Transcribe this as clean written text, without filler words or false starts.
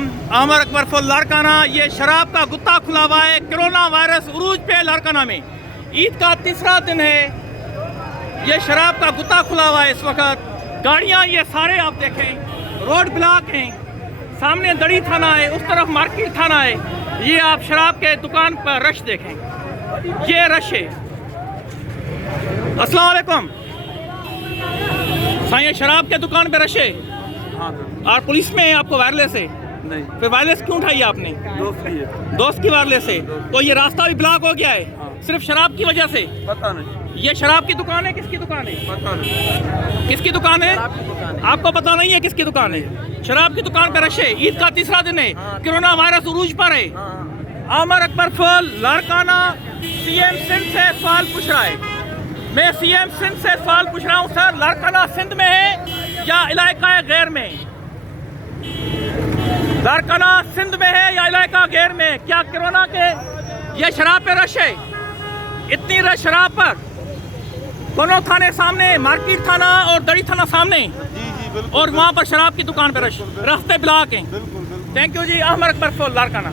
अलैकुम। अमर अकबर फुल लारकाना। ये शराब का गुत्ता खुला हुआ है। कोरोना वायरस उरूज पे लारकाना में। ईद का तीसरा दिन है। ये शराब का गुत्ता खुला हुआ है। इस वक्त गाड़ियाँ ये सारे आप देखें, रोड ब्लॉक हैं। सामने दड़ी थाना है, उस तरफ मार्केट थाना है। ये आप शराब के दुकान पर रश देखें, ये रश है। अस्सलाम वालेकुम साईं, शराब के दुकान पे रश है। हाँ और पुलिस में आपको वायरलेस है? नहीं, फिर वायरलेस क्यों उठाई आपने? दोस्त की है। दोस्त की वायरलेस है। तो ये रास्ता भी ब्लॉक हो गया है। हाँ। सिर्फ शराब की वजह से? पता नहीं, ये शराब की दुकान है? किसकी दुकान है? पता नहीं। किसकी दुकान है? आपको पता नहीं है किसकी दुकान है? शराब की दुकान पे रश है। ईद का तीसरा दिन है। कोरोना वायरस उरूज पर है। अमर अकबर फुल लारकाना सीएम सिंध से सवाल पूछ रहा है। मैं सीएम सिंध से सवाल पूछ रहा हूँ, सर लारकाना सिंध में है या इलाका गैर में? लारकाना सिंध में है या इलाका गैर में? क्या कोरोना के ये शराब पे रश है? इतनी रश शराब पर? दोनों थाने सामने, मार्केट थाना और दड़ी थाना सामने, जी बिल्कुल। और वहाँ पर शराब की दुकान पे रश, रास्ते ब्लॉक हैं। बिल्कुल। Thank you ji. अमर अकबर फुल लारकाना।